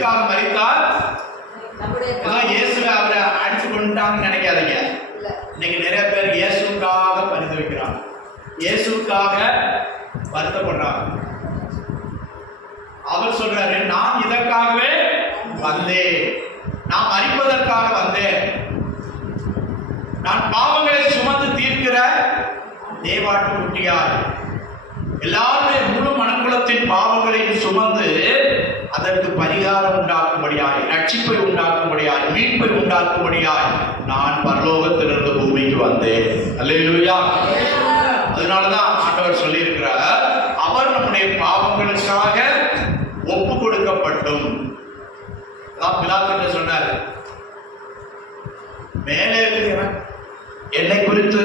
எதுக்காக மரித்தார்? இயேசுவை அவரை அடிச்சு கொண்டாங்கன்னு நினைக்காதீங்க. இன்னைக்கு நிறைய பேர் இயேசுக்காக பரிதவிக்கிறாங்க, இயேசுக்காக வருத்தப்படுறாங்க. அவர் சொல்றாரு, நான் இதற்காகவே வந்தேன், நான் மரிப்பதற்காக வந்தேன், நான் பாவங்களை சுமந்து தீர்க்கிற தேவாட்டு குட்டியார். எல்லாருமே முழு மனக்குலத்தின் பாவங்களையும் சுமந்து அதற்கு பரிகாரம் உண்டாக்கும்படியாய், ரட்சிப்பை உண்டாக்கும்படியாய், மீட்பை உண்டாக்கும்படியாய் நான் பரலோகத்திலிருந்து பூமிக்கு வந்தேன். அல்லேலூயா. அதனாலதான் ஆண்டவர் சொல்லி இருக்கிறார், அவர் நம்முடைய பாவங்களுக்காக ஒப்பு கொடுக்கப்பட்டும். பிலாத்து சொன்னார், மேலே இருக்கிறவன் என்னை குறித்து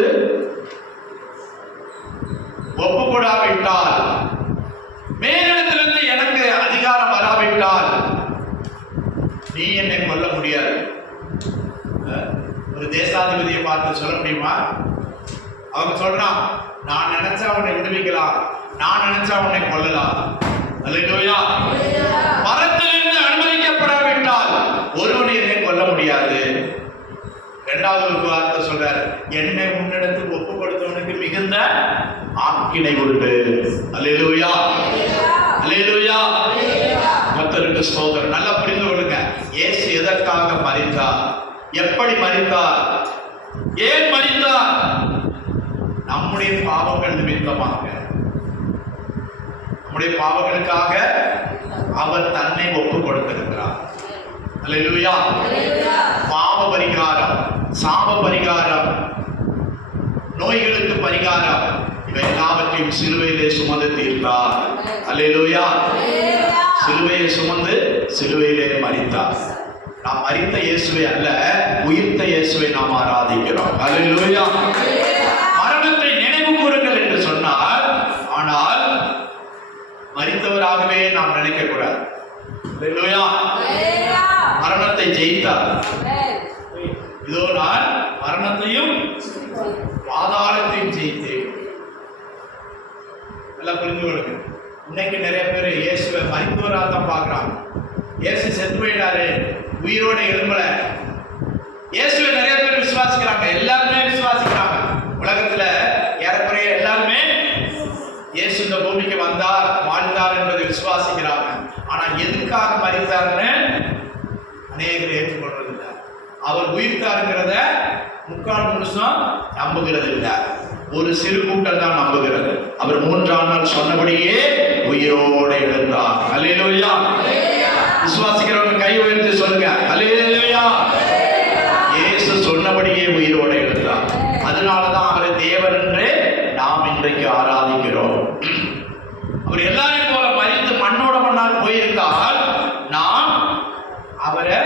ஒப்பு கொடாவிட்டால், மேலிடத்திலிருந்து எனக்கு அதிகாரம் வராவிட்டால் நீ என்னை கொல்ல முடியாது. ஒரு தேசாதிபதியை பார்த்து சொல்ல முடியுமா? அவங்க சொல்றான், நான் நினைச்சா உன்னை விடுவிக்கலாம், நான் நினைச்சா உன்னை கொல்லலாம். அல்லேலூயா. மரத்திலிருந்து அனுமதிக்கப்படாவிட்டால் ஒருவனை என்னை கொல்ல முடியாது. இரண்டாவது ஒரு வார்த்தை சொல்றார், என்னை முன்னெடுத்து ஒப்பு கொடுத்தவனுக்கு மிகுந்த ஆக்கினை உண்டு. அல்லேலூயா, அல்லேலூயா. கர்த்தருக்கு ஸ்தோத்திரம். நல்லா புரிந்து கொள்ளுங்க, இயேசு எதற்காக மரித்தார், எப்படி மரித்தார், ஏன் மரித்தார்? நம்முடைய பாவங்கள் நிமித்தமாக, நம்முடைய பாவங்களுக்காக அவர் தன்னை ஒப்பு கொடுத்திருக்கிறார். அல்லேலூயா. பாவ பரிகாரம், சாப பரிகாரம், நோய்களுக்கு பரிகாரம், இவை எல்லாவற்றையும் சிலுவையிலே சுமந்து தீர்த்தார். அல்லேலூயா. சிலுவையை சுமந்து சிலுவையிலே மரித்தார். நாம் மரித்த இயேசுவை அல்ல, உயிர்த்த இயேசுவை நாம் ஆராதிக்கிறோம். அல்லேலூயா. மரணத்தை நினைவு கூறுங்கள் என்று சொன்னார், ஆனால் மரித்தவராகவே நாம் நினைக்க கூடாது. அல்லேலூயா. மரணத்தை ஜெயித்தார். இதோ நான் மரணத்தையும் பாதாளத்தையும் ஜெயித்தேன். எல்லாம் புரிந்து கொள்ளுங்க. இன்னைக்கு நிறைய பேர் இயேசுவை மரித்தவராக தான் பார்க்கிறாங்க. இயேசு செத்து போயிட்டாரு, உயிரோட எழும்பல. இயேசுவை நிறைய பேர் விசுவாசிக்கிறாங்க, எல்லாருமே விசுவாசிக்கிறாங்க. உலகத்துல ஏறக்குறைய எல்லாருமே இயேசு இந்த பூமிக்கு வந்தார், வாழ்ந்தார் என்பதை விசுவாசிக்கிறாங்க. ஆனா எதுக்காக மரித்தார்னு அநேகர் ஏற்றுக்கொள்றது இல்லை. அவர் உயிர்த்தாருங்கிறத முக்கால் முழுசும் நம்புகிறது இல்லை. ஒரு சிறு கூட்டம் தான் நம்புகிறது. அவர் 3ஆம் நாள் சொன்னபடியே உயிரோடு எழுந்தார். அல்லேலூயா. விசுவாசிக்கிறவங்க கை உயர்த்தி சொல்லுங்க, அல்லேலூயா. இயேசு சொன்னபடியே உயிரோடு எழுந்தார். அதனாலதான் அவரை தேவன் என்று நாம் இன்றைக்கு ஆராதிக்கிறோம். அவர் எல்லாரையும் போல மரித்து மண்ணோட மண்ணால் போயிருந்தால் நாம் அவரை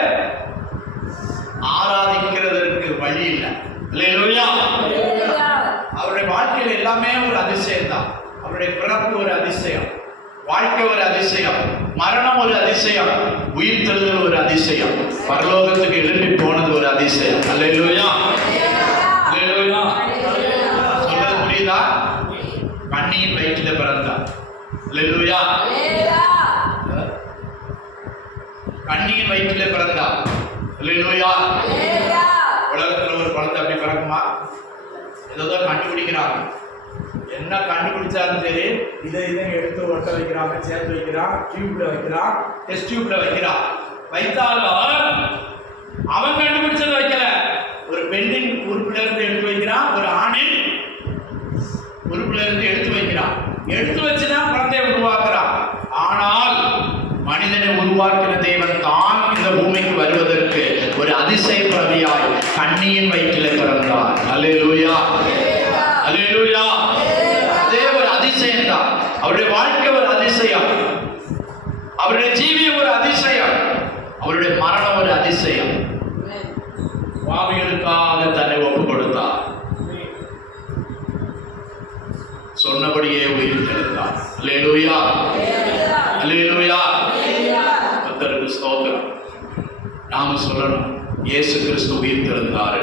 ஆராதிக்கிறதற்கு வழி இல்லை. அல்லேலூயா. அவருடைய வாழ்க்கையில் எல்லாமே ஒரு அதிசயம் தான். அவருடைய பிறப்பு ஒரு அதிசயம், வாழ்க்கை ஒரு அதிசயம், மரணம் ஒரு அதிசயம், உயிர் தெழுதல் ஒரு அதிசயம், பரலோகத்துக்கு எழுப்பி போனது ஒரு அதிசயம். அல்லேலூயா. அல்லேலூயா. சொல்றது புரியுதா? கண்ணியின் வயிற்றில பிறந்தார். அல்லேலூயா. கண்ணியின் வயிற்றில பிறந்தார். அல்லேலூயா. உலகத்துல ஒரு குழந்தை அப்படி பிறக்குமா? ஏதோ கண்டுபிடிக்கிறாங்க. என்ன கண்டுபிடிச்சாலும் சரி, இதை எடுத்து ஒட்ட வைக்கிறாங்க, சேர்த்து வைக்கிறான், டியூப்ல வைக்கிறான், டெஸ்ட் டியூப்ல வைக்கிறான். வைத்தாலும் அவன் கண்டுபிடிச்சது வைக்கல. ஒரு பெண்ணின் உறுப்புல இருந்து எடுத்து வைக்கிறான், ஒரு ஆணின் உறுப்புல இருந்து எடுத்து வைக்கிறான். எடுத்து வச்சுதான் குழந்தையை உருவாக்குறான். ஆனால் மனிதனை உருவாக்கின தேவன் தான் இந்த பூமிக்கு வருவதற்கு ஒரு அதிசய பிரதியாய் கண்ணியின் வயிற்றிலே பிறந்தார். அல்லேலூயா. அல்லேலூயா. அதே ஒரு அதிசயம் தான். அவருடைய வாழ்க்கை ஒரு அதிசயம், அவருடைய ஜீவியம் ஒரு அதிசயம், அவருடைய மரணம் ஒரு அதிசயம். பாவிகளுக்காக தன்னை ஒப்பு கொடுத்தார். சொன்னபடியே உயிர் தெழுந்தார். அல்லேலூயா. அல்லேலூயா. கர்த்தருக்கு ஸ்தோத்திரம். நாம சொல்லணும், இயேசு கிறிஸ்து உயிர் தெழுந்தார்.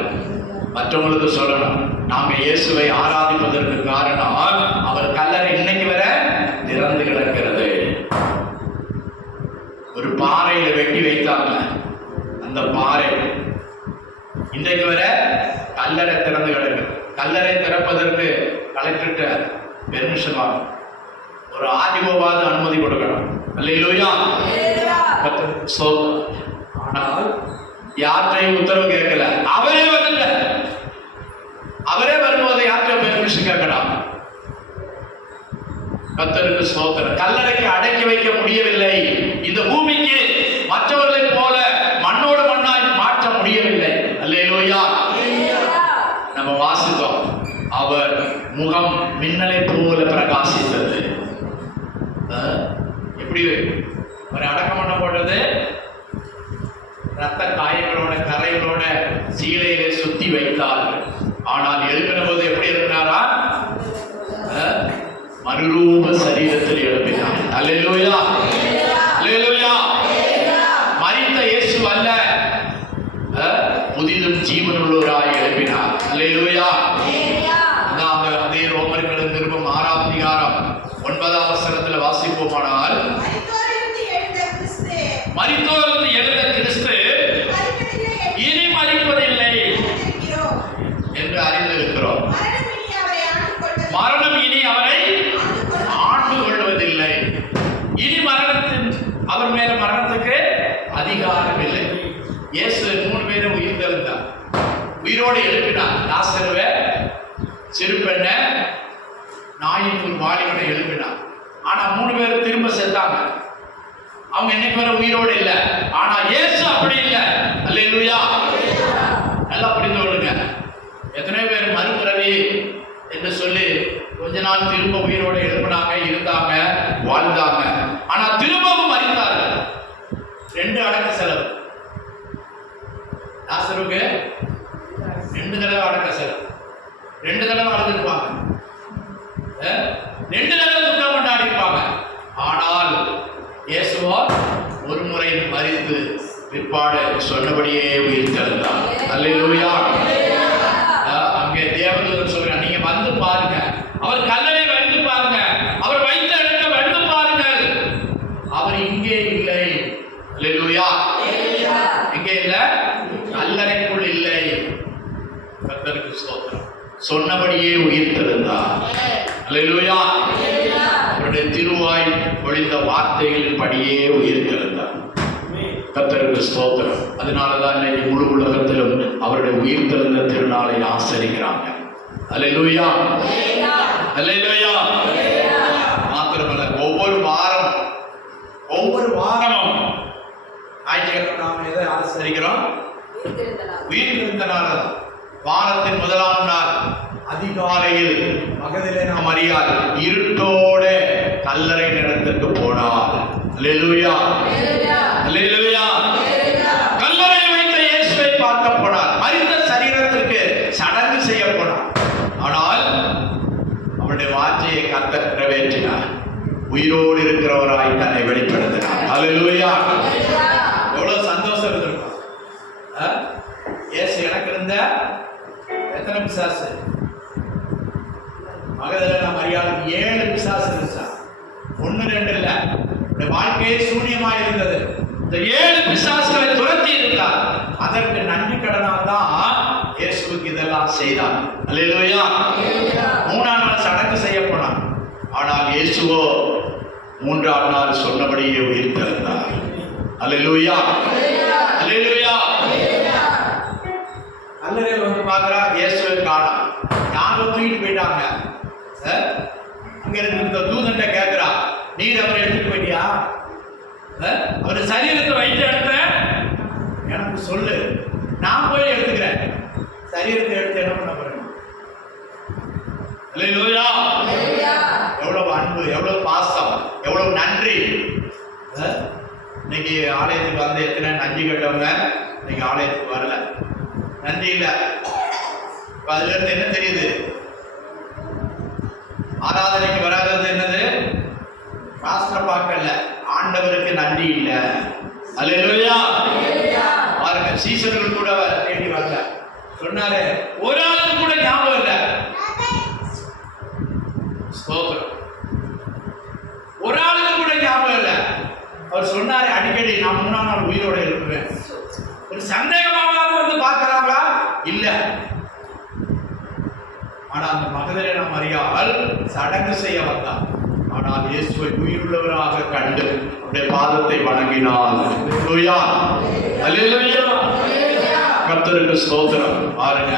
மற்றவங்களுக்கு சொல்லணும், நாம இயேசுவை ஆராதிப்பதற்கு காரணம் அவர் கல்லறை இன்னைக்கு வரை திறந்து கிடக்கிறது. ஒரு பாறையில வெட்டி அந்த பாறை இன்றைக்கு வர கல்லறை திறந்து கிடக்கு. கல்லறை திறப்பதற்கு கலெக்டர்கிட்ட பெர்மிஷன் வாங்கணும், ஒரு ஆதிபவாத அனுமதி கொடுக்கணும். அல்லேலூயா. ஆனால் யார்கிட்டையும் உத்தரவு கேட்கல, அவரே வந்துட்ட. அவரே வரும்போது யார்கிட்ட பெர்மிஷன் கேட்கலாம்? கர்த்தருக்கு ஸ்தோத்திரம். கல்லறைக்கு அடக்கி வைக்க முடியவில்லை. இந்த பூமிக்கு மற்றவர்களை போல மண்ணோடு மண்ணாய் மாற்ற முடியவில்லை. அல்லேலூயா. நம்ம வாசித்தோம், அவர் முகம் மின்னலை போல பிரகாசித்தது. எப்படி அவர் அடக்கம் பண்ணப்பட்டது? ரத்த காயங்களோட கரைகளோட சீலையிலே சுத்தி வைத்தார்கள். ஆனால் எழுப்பின போது எப்படி இருக்கிறாரா? மறுரூப சரீரத்தில் எழுப்பினார். அல்லேலூயா. அல்லேலூயா. மரித்த இயேசு அல்ல, புதிதும் ஜீவனுள்ளவராய் எழுப்பினார். அல்லேலூயா. அதே ரோமர்கள் நிருபம் 6ஆம் அதிகாரம் 9ஆம் வசனத்தில் வாசிப்போமானால், மரித்தோரிலிருந்து எழுந்த கிறிஸ்து இனி மரிப்பதில்லை என்று அறிந்திருக்கிறோம். மரணம் இனி அவரை ஆண்டு கொள்வதில்லை. இனி மரணத்தின் அவர் மேல மரணத்துக்கு அதிகாரம் இல்லை. இயேசு 3 பேரும் உயிர் தெழுந்தார், உயிரோடு எழுப்பினார். லாசருவை, சிறு பெண்ணை, நாயின் ஒரு வாலிபனை எழுப்பினார். ஆனா 3 பேரும் திரும்ப செத்தாங்க. அவங்க இன்னைக்கு வர உயிரோடு இல்லை. ஆனா இயேசு அப்படி இல்லை. அல்லேலூயா. நல்லா புரிந்து கொள்ளுங்க. எத்தனை பேர் மறுபிறவி என்று சொல்லி கொஞ்ச நாள் திரும்ப உயிரோடு எழுப்பினாங்க, இருந்தாங்க, வாழ்ந்தாங்க. ஆனா திரும்பவும் மரித்தார்கள். 2 அடக்க செலவு. லாசருக்கு 2 தடவை அடக்க செலவு. 2 தடவை அழுதுருப்பாங்க, 2 தடவை துக்கம் கொண்டாடி இருப்பாங்க. ஆனால் இயேசுவோ ஒரு முறை மரித்து பிற்பாடு சொன்னபடியே உயிர் தெழுந்தார். அல்லேலூயா. அங்கே தேவதூதன் சொல்றார், நீங்க வந்து பாருங்க, அவர் கல்லறை வந்து பாருங்க, அவர் வைத்த இடத்தை வந்து பாருங்கள். அவர் இங்கே இல்லை. அல்லேலூயா. எங்கே இல்லை? கல்லறைக்குள் இல்லை. கர்த்தருக்கு ஸ்தோத்திரம். சொன்னபடியே உயிர் தெழுந்தார். அல்லேலூயா. அவருடைய திருவாய் பொழிந்த வார்த்தைகளின் படியே உயிர் தெழுந்தார். கர்த்தருக்கு ஸ்தோத்திரம். அதனாலதான் இன்னைக்கு முழு உலகத்திலும் அவருடைய உயிர் தெழுந்த திருநாளை ஆசரிக்கிறாங்க. அல்லேலூயா. அல்லேலூயா. மாத்திரமல்ல, ஒவ்வொரு வாரமும் ஞாயிற்றுக்கிழமை நாம எதை ஆசரிக்கிறோம்? உயிர் தெழுந்த நாள். வாரத்தின் 1ஆம் நாள் அதிகாலையில் மகதலேனா மரியாள் இருட்டோட கல்லறை நிலத்திற்கு போனார். அல்லேலூயா. அல்லேலூயா. கல்லறை வைத்த இயேசுவை பார்க்க போனார். மரித்த சரீரத்திற்கு சடங்கு செய்ய போனார். ஆனால் அவருடைய வார்த்தையை கர்த்தர் நிறைவேற்றினார். உயிரோடு இருக்கிறவராய் தன்னை வெளிப்படுத்தினார். அல்லேலூயா. எவ்வளவு சந்தோஷம் இருந்திருக்கும். இயேசு எனக்கு இருந்த எத்தனை பிசாசு? மகதலேனா மரியாளுக்கு 7 பிசாசு இருந்துச்சா? 1 2 இல்ல. வாழ்க்கையே சூன்யமாய் இருந்தது. இந்த 7 பிசாசுகளை துரத்தி இருந்தார். அதற்கு நன்றி கடனாக தான் இயேசுவுக்கு இதெல்லாம் செய்தார். அல்லேலூயா. 3ஆம் நாள் சடங்கு செய்ய போனார். ஆனால் இயேசுவோ 3ஆம் நாள் சொன்னபடியே உயிர் தெழுந்தார். அல்லேலூயா. அல்லேலூயா. கல்லறையில் வந்து பார்க்கிறா, இயேசுவை காணோம். யாரும் தூக்கிட்டு போயிட்டாங்க. அங்க இருந்த தூதன்ட்ட கேட்கிறா, நீர் அவரை எடுத்துட்டு போயிட்டியா? அவர் சரீரத்தை வைத்த இடத்த எனக்கு சொல்லு, நான் போய் எடுத்துக்கிறேன். சரீரத்தை எடுத்து என்ன பண்ண போறேன்? அல்லேலூயா. எவ்வளவு அன்பு, எவ்வளவு பாசம், எவ்வளவு நன்றி. இன்னைக்கு ஆலயத்துக்கு வந்து எத்தனை நன்றி கேட்டவங்க இன்னைக்கு ஆலயத்துக்கு வரல, நன்றி இல்லை. அதுல இருந்து என்ன தெரியுது? ஆராதனைக்கு வராதது என்னது? பாஸ்டர் பார்க்கல, ஆண்டவருக்கு நன்றி இல்லை. அல்லேலூயா. பாருங்க, சீசர்கள் கூட தேடி வரல. சொன்னாரு, ஒரு ஆளுக்கு கூட ஞாபகம் இல்லை. ஸ்தோத்திரம். ஒரு ஆளுக்கு கூட ஞாபகம் இல்லை. அவர் சொன்னாரு, அடிக்கடி நான் 3ஆம் நாள் உயிரோட இருக்கிறேன். ஒரு சந்தேகமாவது வந்து பார்க்கிறாங்களா? இல்ல. ஆனா அந்த மகதலேனா மரியாள் சடங்கு செய்ய வந்தார். ஆனால் இயேசுவை உயிருள்ளவராக கண்டு அவருடைய பாதத்தை வணங்கினார். அல்லேலூயா, அல்லேலூயா. கர்த்தருக்கு ஸ்தோத்திரம். பாருங்க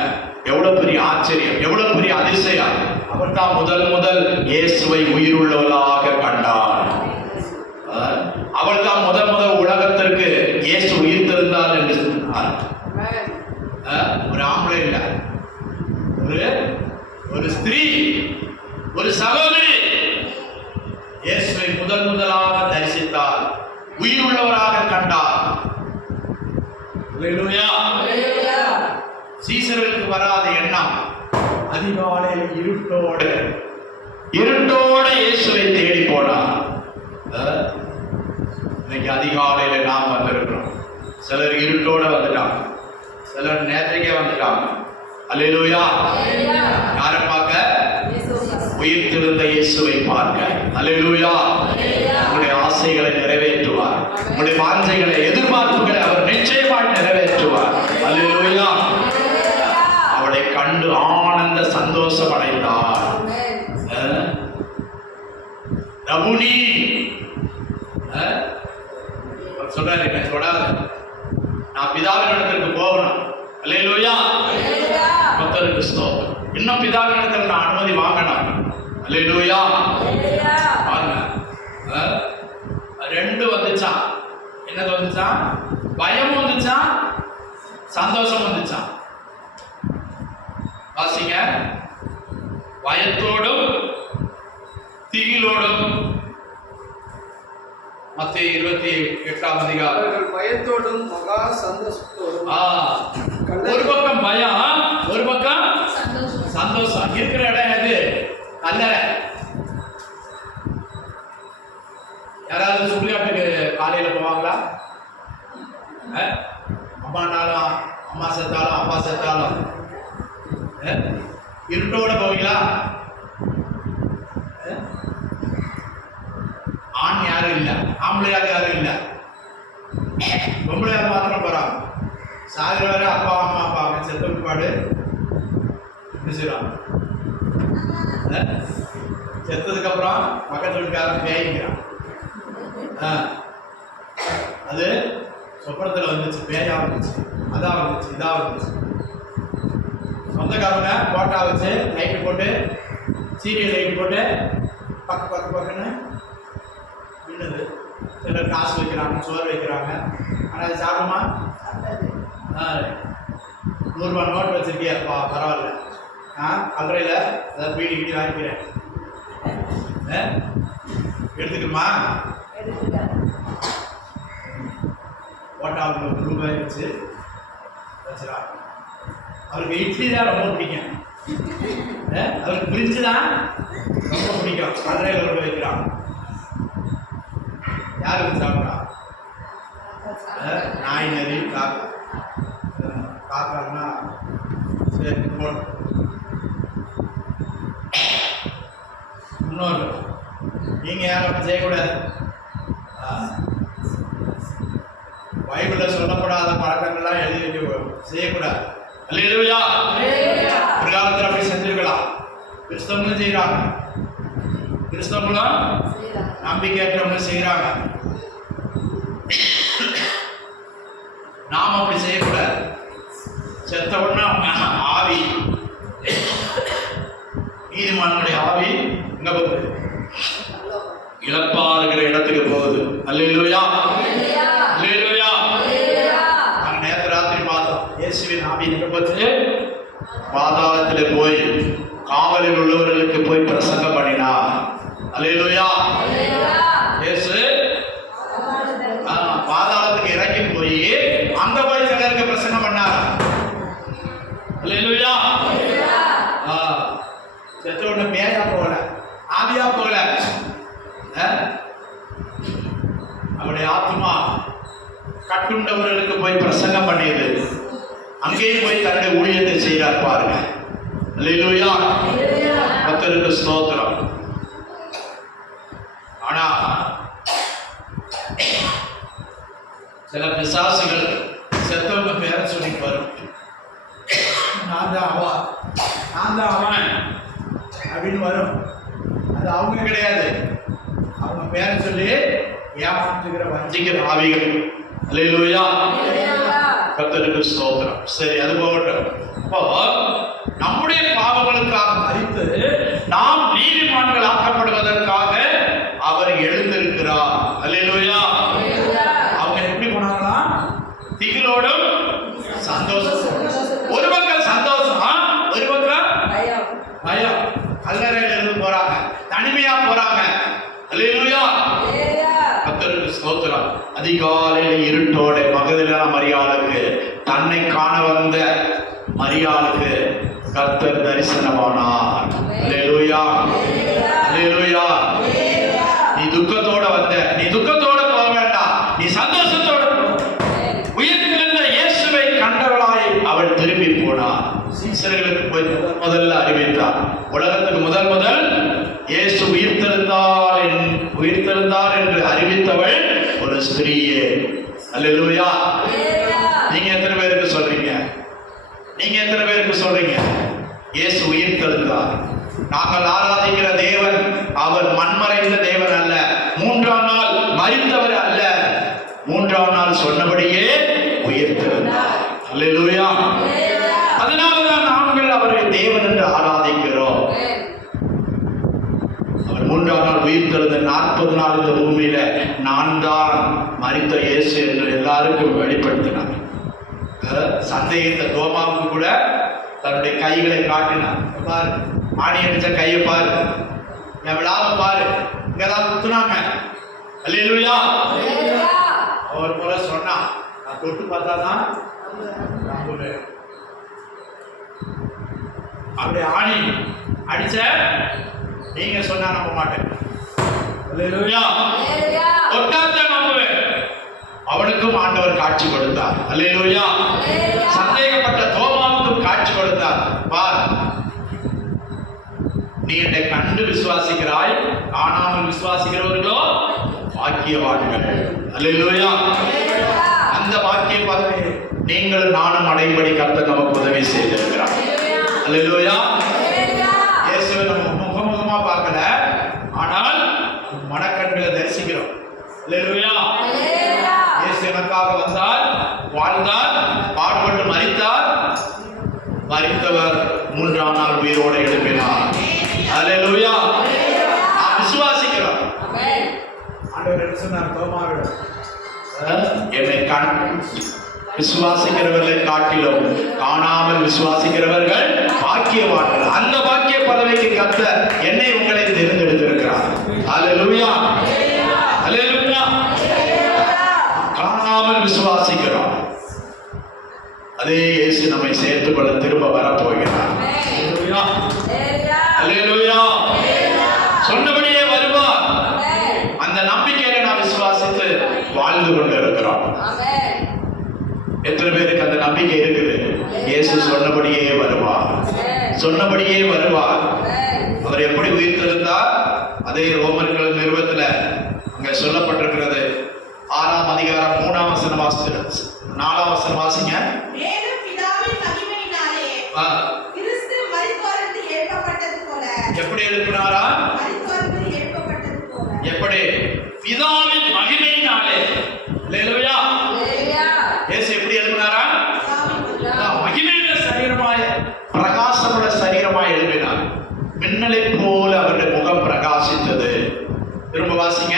எவ்வளவு பெரிய ஆச்சரியம், எவ்வளவு பெரிய அதிசயம். அவர் தான் முதல் இயேசுவை உயிருள்ளவராக கண்டார். அவள் தான் முதல் உலகத்திற்கு இயேசு உயிர்த்தெழுந்தார் என்று சொன்னார். ஒரு ஆம்பளை இல்ல, ஒரு ஸ்திரீ, ஒரு சகோதரி இயேசுவை முதலாக தரிசித்தார், உயிருள்ளவராக கண்டார். அல்லேலூயா. சீசர்களுக்கு வராத எண்ணம், அதிகாலையில் இருட்டோடு இயேசுவை தேடி போனார். இன்னைக்கு அதிகாலையில நாம் வந்திருக்கிறோம். சிலர் இருட்டோட வந்துட்டாங்க, சிலர் நேரத்துக்கே வந்துட்டாங்க. அல்லேலூயா. யாரை பார்க்க? உயிர்த்தெழுந்த இயேசுவை பார்க்க. அல்லேலூயா. உங்களுடைய ஆசைகளை நிறைவேற்றுவார், உங்களுடைய வாஞ்சைகளை, எதிர்பார்ப்புகளை அவர் நிச்சயமாய் நிறைவேற்றுவார். அல்லேலூயா. அவளை கண்டு ஆனந்த சந்தோஷம் அடைந்தார். ரபுனி சொல்றாரு, என்ன சொல்லாது, நான் பிதாவின் இடத்திற்கு போகணும். அல்லேலூயா. கர்த்தருக்கு ஸ்தோத்திரம். இன்னும் பிதாவின் இடத்துல நான் அனுமதி வாங்கணும். அல்லேலூயா. பாருங்க, ரெண்டு வந்துச்சான். என்னது வந்துச்சான்? பயம் வந்துச்சான், சந்தோஷம் வந்துச்சான். வாசிங்க. பயத்தோடும் திகிலோடும். மத்தேயு 28ஆம் அதிகாரம். பயத்தோடும் மகா சந்தோஷத்தோடும். ஒரு பக்கம் பயம், ஒரு பக்கம் சந்தோஷம். இருக்கிற இடம் எது? கல்லறை. யாராவது சுடுகாட்டுக்கு காலையில போவாங்களா? அம்மானாலும் அம்மா செத்தாலும் அப்பா செத்தாலும் இருட்டோட போவீங்களா? ஆண் யாரும் இல்லை, ஆம்பளையார் யாரும் இல்லை, பொம்பளையார் மாத்திரம் போறாங்க. சாகுறவரை அப்பா அம்மா அப்பா செத்த பிற்பாடு என்ன செய்யறாங்க? செத்ததுக்கு அப்புறம் பக்கத்து வீட்டுக்காரன் பேய்க்கிறான். அது சொப்பனத்தில் வந்துச்சு, பேயா வந்துச்சு, அதான் வந்துச்சு, இதா வந்துச்சு. சொந்தக்காரங்க போட்டா வச்சு லைட்டு போட்டு, சீரியல் லைட்டு போட்டு பக்குன்னு மின்னுது. சிலர் காசு வைக்கிறாங்க, சோறு வைக்கிறாங்க. ஆனால் அது சாப்பிடுமா? 100 ரூபா நோட் வச்சிருக்கியாப்பா, பரவாயில்ல, கல்லறையில் ஏதாவது பீடி கிடி வாங்கிக்கிறேன், எடுத்துக்குமா? போட்டா அவங்களுக்கு ரூபாய் வச்சு வச்சுருவாங்க. அவருக்கு இட்லி தான் ரொம்ப பிடிக்கும், அவருக்கு பிரிஞ்சு தான் ரொம்ப பிடிக்கும். கல்லறையில் கொண்டு வைக்கிறான். யாருக்கு சாப்பிட்றா? நாய், நரி, காக்கா. காக்கான்னா சரி போடும். இன்னொரு நீங்க யாரும் அப்படி செய்யக்கூடாது. பைபிளில் சொல்லப்படாத பழக்கங்கள்லாம் எழுதி செய்யக்கூடாது. அல்லேலூயா. ஒரு காலத்தில் அப்படி செஞ்சிருக்கலாம். கிறிஸ்தவங்களும் செய்யறாங்க, கிறிஸ்தவங்களும் நம்பிக்கையற்றவங்க செய்யறாங்க. நாம அப்படி செய்யக்கூடாது. செத்த உடனே அவங்க ஆவி, நீதிமானுடைய ஆவி எங்க போகுது? இழப்பா இருக்கிற இடத்துக்கு போகுது. அல்லேலூயா, அல்லேலூயா. நாங்க நேற்று ராத்திரி பார்த்தோம், இயேசுவின் ஆவி எங்க போச்சு? பாதாளத்திலே போய் காவலில் உள்ளவர்களுக்கு போய் பிரசங்கம் பண்ணினார். அல்லேலூயா. இயேசு பாதாளத்துக்கு இறங்கி போய் அங்க போய் சிலருக்கு பிரசங்கம் பண்ணார். அல்லேலூயா. செத்த உடனே பேயா போகல, ஆவியா போகல. அவருடைய ஆத்மா கட்டுண்டவர்களுக்கு போய் பிரசங்கம் பண்ணியது. அங்கேயும் போய் தன்னுடைய ஊழியத்தை செய்கிறார் பாருங்க. அல்லேலூயா. கர்த்தருக்கு ஸ்தோத்திரம். ஆனா சில பிசாசுகள் செத்தவங்க பேரை சொல்லிட்டு வரும். நான் தான் அவா, நான் தான் அவன் அப்படின்னு வரும். அது அவங்க கிடையாது. அவங்க பேரை சொல்லி ஏமாற்றுகிற வஞ்சிக்கிற ஆவிகள். அல்லேலூயா, கர்த்தருக்கு ஸ்தோத்திரம். சரி, அது போகட்டும். அப்போ நம்முடைய பாவங்களுக்காக மரித்து நாம் நீதிமான்கள் ஆக்கப்படுவதற்காக அவர் எழுந்திருக்கிறார். அல்லேலூயா. அவங்க எப்படி போனாங்களா? திகிலோடும் சந்தோஷத்தோடும். ஒரு பக்கம் சந்தோஷமா, ஒரு பக்கம் பயம். கல்லறையில இருந்து போறாங்க, தனிமையா போறாங்க. அல்லேலூயா, கர்த்தருக்கு ஸ்தோத்திரம். அதிகாலையில் இருட்டோட மகதலேனா மரியாளுக்கு, தன்னை காண வந்த மரியாளுக்கு கர்த்தர் தரிசனமானார். அல்லேலூயா, அல்லேலூயா. நீ துக்கத்தோட வந்த, நீ துக்கத்தோட போக வேண்டாம், நீ சந்தோஷத்தோட போ. உயிர்த்தெழுந்த இயேசுவை கண்டவளாய் அவள் திரும்பி போனார். சீசர்களுக்கு போய் முதல்ல அறிவித்தார். உலகத்துக்கு முதல் இயேசு உயிர்த்தெழுந்தார் என்று அறிவித்தவள் ஒரு ஸ்திரீயே. அல்லேலூயா. நீங்க எத்தனை பேருக்கு சொல்றீங்க? நீங்க எத்தனை பேருக்கு சொல்றீங்க இயேசு உயிர்த்தெழுந்தார்? நாங்கள் ஆராதிக்கிற தேவன் அவர் மண்மறைந்த தேவன் அல்ல, மூன்றாம் நாள் மரித்தவர் அல்ல, மூன்றாம் நாள் சொன்னபடியே உயிர்த்தெழுந்தார். அல்லேலூயா. அதனாலதான் நாங்கள் அவரை தேவன் என்று ஆராதிக்கிறோம். அவர் மூன்றாம் நாள் உயிர்த்தெழுந்த 40 நாள் இந்த பூமியில நான் தான் மரித்த இயேசு என்று எல்லாருக்கும் வெளிப்படுத்தினார். சந்தேகித்த தோமாவுக்கு கூட தன்னுடைய கைகளை காட்டினார். பாரு, ஆணி அடிச்ச கையை பாரு, என் விழாம பாரு, இங்கதான் குத்துனாங்க. அல்லேலூயா. அவர் போல சொன்னா, நான் தொட்டு பார்த்தாதான் நம்புவேன். அப்படி ஆணி அடிச்ச நீங்க சொன்னா நம்ப மாட்டேன். அல்லேலூயா. தொட்டாத்தான் நம்புவேன். அவனுக்கும் ஆண்டவர் காட்சி கொடுத்தார். அல்லேலூயா. சந்தேகப்பட்ட தோமாவுக்கும் காட்சி கொடுத்தார். பார், நீ என்னை கண்டு விசுவாசிக்கிறாய், காணாமல் விசுவாசிக்கிறவர்களோ பாக்கியவான்கள். அல்லேலூயா. அந்த பாக்கிய பதவி நீங்கள் நானும் அடைபடி கர்த்தர் நமக்கு உதவி செய்திருக்கிறார். அல்லேலூயா. இயேசுவை நம்ம முகமுகமா பார்க்கல, ஆனால் மனக்கண்களை தரிசிக்கிறோம். அல்லேலூயா. இயேசு எனக்காக வந்தார், வாழ்ந்தார், பாடுபட்டு மரித்தார், மரித்தவர் மூன்றாம் நாள் உயிரோடு எழுப்பினார். அல்லேலூயா. நாம் விசுவாசிக்கிறோம். ஆண்டவர் என்ன சொன்னார் தோமாவிடம்? என்னை விசுவாசிக்கிறவர்களை காட்டிலும் காணாமல் விசுவாசிக்கிறவர்கள் பாக்கியவான்கள். அந்த பாக்கிய பதவிக்கு கர்த்தர் என்னை உங்களை தேர்ந்தெடுத்திருக்கிறார். அல்லேலூயா. அல்லேலூயா. காணாமல் விசுவாசிக்கிறோம். அதே இயேசு நம்மை சேர்த்துக் கொள்ள திரும்ப வரப்போகிறார். அல்லேலூயா. அல்லேலூயா. சொன்னபடியே வருவார். அந்த நம்பிக்கையில நாம் விசுவாசித்து வாழ்ந்து கொண்டிருக்கிறோம். எத்தனை பேருக்கு அந்த நம்பிக்கை இருக்குது? இயேசு சொன்னபடியே வருவார், சொன்னபடியே வருவார். அவர் எப்படி உயிர்த்தெழுந்தார்? அதே ரோமர்கள் நிறுவத்துல அங்க சொல்லப்பட்டிருக்கிறது. 6ஆம் அதிகாரம் 3ஆம் வசனம் வாசிங்க, 4ஆம் வசனம் வாசிங்க. எப்படி எழுப்பினாரா? எப்படி? பிதாவின் மகிமையினாலே. அல்லேலூயா. இயேசு எப்படி எழுப்பினாரா? மகிமையுள்ள சரீரமாய், பிரகாசமுள்ள சரீரமாய் எழுப்பினார். மின்னலை போல அவருடைய முகம் பிரகாசித்தது. திரும்ப வாசிங்க.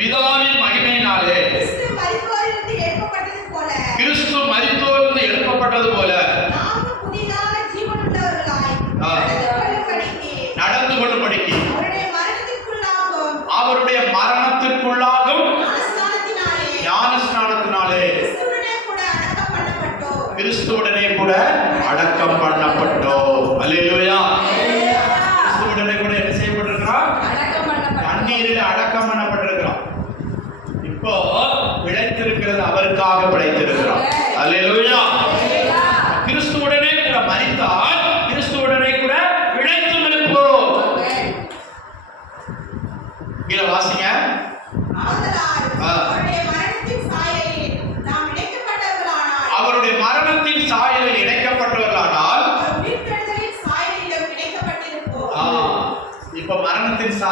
பிதாவின் மகிமையினாலே கிறிஸ்து மரித்தோரிலிருந்து எழுப்பப்பட்டது போல நடந்து கொள்ளும்படிக்கு அவருடைய மரணத்திற்குள்ளாகும் ஞானஸ்நானத்தினாலே கிறிஸ்துவுடனே கூட அடக்கம் பண்ணப்பட்டோம். அல்லேலூயா. கிறிஸ்துவுடனே கூட என்ன செய்யப்பட்டிருக்கிறோம்? தண்ணீரில் அடக்கம் பண்ணப்பட்டிருக்கிறோம். இப்போ பிழைத்திருக்கிறது அவருக்காக பிழைத்திருக்கிறோம். அல்லேலூயா. கிறிஸ்துவுடனே கூட மரித்தால் கிறிஸ்துவுடனே கூட பிழைத்தும் இருப்போம். கீழே வாசிங்க.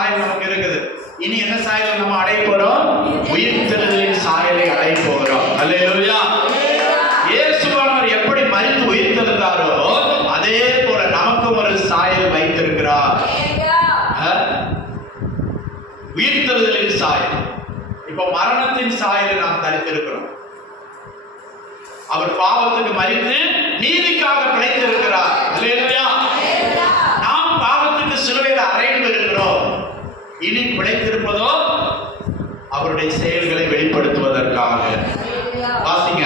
சாயல் நமக்கு இருக்குது. இனி என்ன சாயல் நம்ம அடைய போறோம்? உயிர்த்தெழுதலின் சாயலை அடைய போகிறோம். அல்லேலூயா. இயேசுவானவர் எப்படி மரித்து உயிர்த்தெழுந்தாரோ அதே போல நமக்கும் ஒரு சாயல் வைத்திருக்கிறார். உயிர்த்தெழுதலின் சாயல். இப்ப மரணத்தின் சாயலை நாம் தரித்திருக்கிறோம். அவர் பாவத்துக்கு மரித்து நீதிக்காக பிழைத்திருக்கிறார். அல்லேலூயா. நாம் பாவத்துக்கு சிலுவையில் அறைந்து இருக்கிறோம். இனி பிழைத்திருப்பதோ அவருடைய செயல்களை வெளிப்படுத்துவதற்காக. வாசிங்க.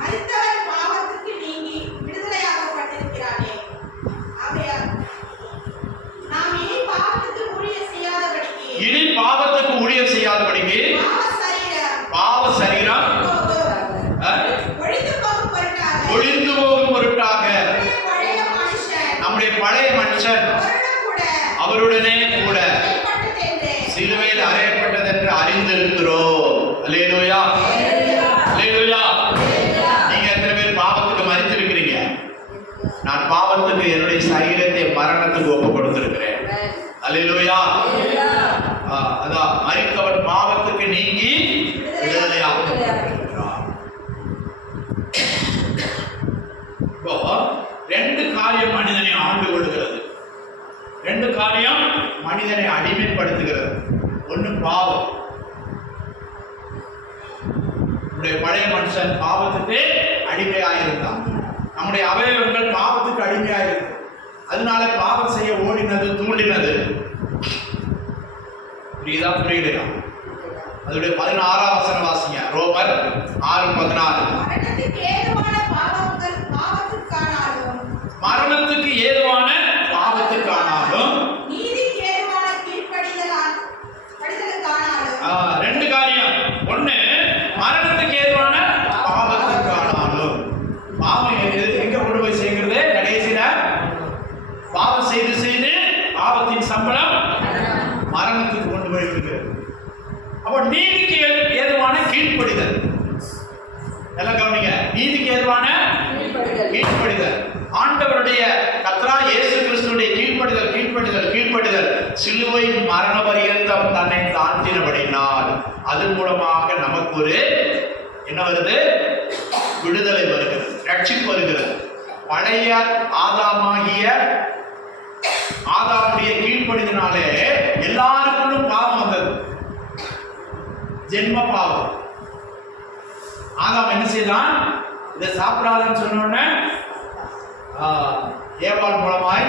மரித்தவர் பாவத்துக்கு நீங்கி விடுதலையாக்கப்பட்டிருக்கிறானே, ஆகையால் நாம் இனி பாவத்துக்கு ஊழியம் செய்யாதபடிக்கு பாவ சரீரம் ஒழிந்து போகும் பொருட்டாக நம்முடைய பழைய மனுஷன் அவருடனே கூட சிலுவையில் அறையப்பட்டது என்று அறிந்திருக்கிறோம். அல்லேலூயா. அல்லேலூயா. நீங்க எத்தனை பேர் பாவத்துக்கு மரித்திருக்கிறீங்க? நான் பாவத்துக்கு என்னுடைய சரீரத்தை மரணத்துக்கு ஒப்பு கொடுத்திருக்கிறேன். அல்லேலூயா. அதான் மரித்தவன் பாவத்துக்கு நீங்கி விடுதலையாக்கப்பட்டிருக்கிறார். இப்போ ரெண்டு காரியம் மனிதனை ஆண்டு கொள்கிறது. ரெண்டு காரியம் மனிதனை அடிமைப்படுத்துகிறது. ஒன்று பாவம். நம்முடைய பழைய மனுஷன் பாவத்துக்கு அடிமையாயிருந்தான். நம்முடைய அவயவங்கள் பாவத்துக்கு அடிமையாயிருக்கு. அதனால பாவம் செய்ய ஓடினது, தூண்டினது. புரியலையா? அதோடைய 16ஆம் வசனம் வாசிங்க. ரோமர் 6:14. மரணத்துக்கு ஏதுவான பாவத்துக்கானாலும் ரெண்டு காரியம். ஒண்ணு மரணத்துக்கு ஏதுவான பாவத்துக்கானாலும். பாவம் எங்க கொண்டு போய் சேர்க்கிறது? கடைசியில பாவம் செய்து செய்து பாவத்தின் சம்பளம் மரணத்துக்கு கொண்டு போய் இருக்கிறது. அப்போ நீதிக்கு ஏதுவான கீழ்ப்படிதல். எல்லாம் கவனிங்க. நீதிக்கு ஏதுவான கீழ்ப்படிதல். ஆண்டவருடைய கர்த்தராகிய இயேசு கிறிஸ்துவுடைய கீழ்ப்படிதல் சிலுவை மரண பரியந்தம் தன்னை தாழ்த்தினபடினால் அதன் மூலமாக நமக்கு ஒரு என்ன வருது? விடுதலை வருகிறது, ரட்சிப்பு வருகிறது. பழைய ஆதாமாகிய ஆதாமுடைய கீழ்ப்படிதனாலே எல்லாருக்கும் பாவம் வந்தது. ஜென்ம பாவம். ஆதாம் என்ன செய்தான்? இதை சாப்பிடாதன்னு சொன்னோடனே ஏவாள் மூலமாய்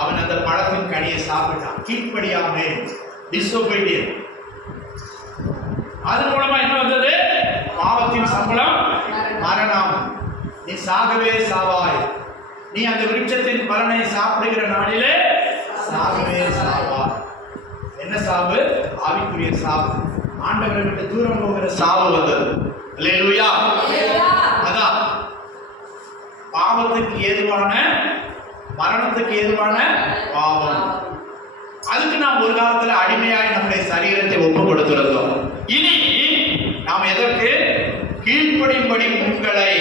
அவன் அந்த பழத்தின் கனியை சாப்பிட்டான். கீழ்ப்படியாமே, டிசோபீடியன்ட். அதன் மூலமா என்ன வந்தது? பாவத்தின் சம்பளம் மரணம். நீ சாகவே சாவாய். நீ அந்த விருட்சத்தின் பலனை சாப்பிடுகிற நாளிலே சாகவே சாவாய். என்ன சாவு? ஆவிக்குரிய சாவு. ஆண்டவரை விட்டு தூரம் போகிற சாவு வந்தது. அல்லேலூயா. அதான் பாவத்துக்கு ஏதுவான, மரணத்துக்கு ஏதுவான பாவம். அதுக்கு நாம் ஒரு காலத்துல அடிமையாய் நம்முடைய சரீரத்தை ஒப்பு கொடுத்திருந்தோம். இனி நாம் எதற்கு? கீழ்ப்படியும்படி உங்களை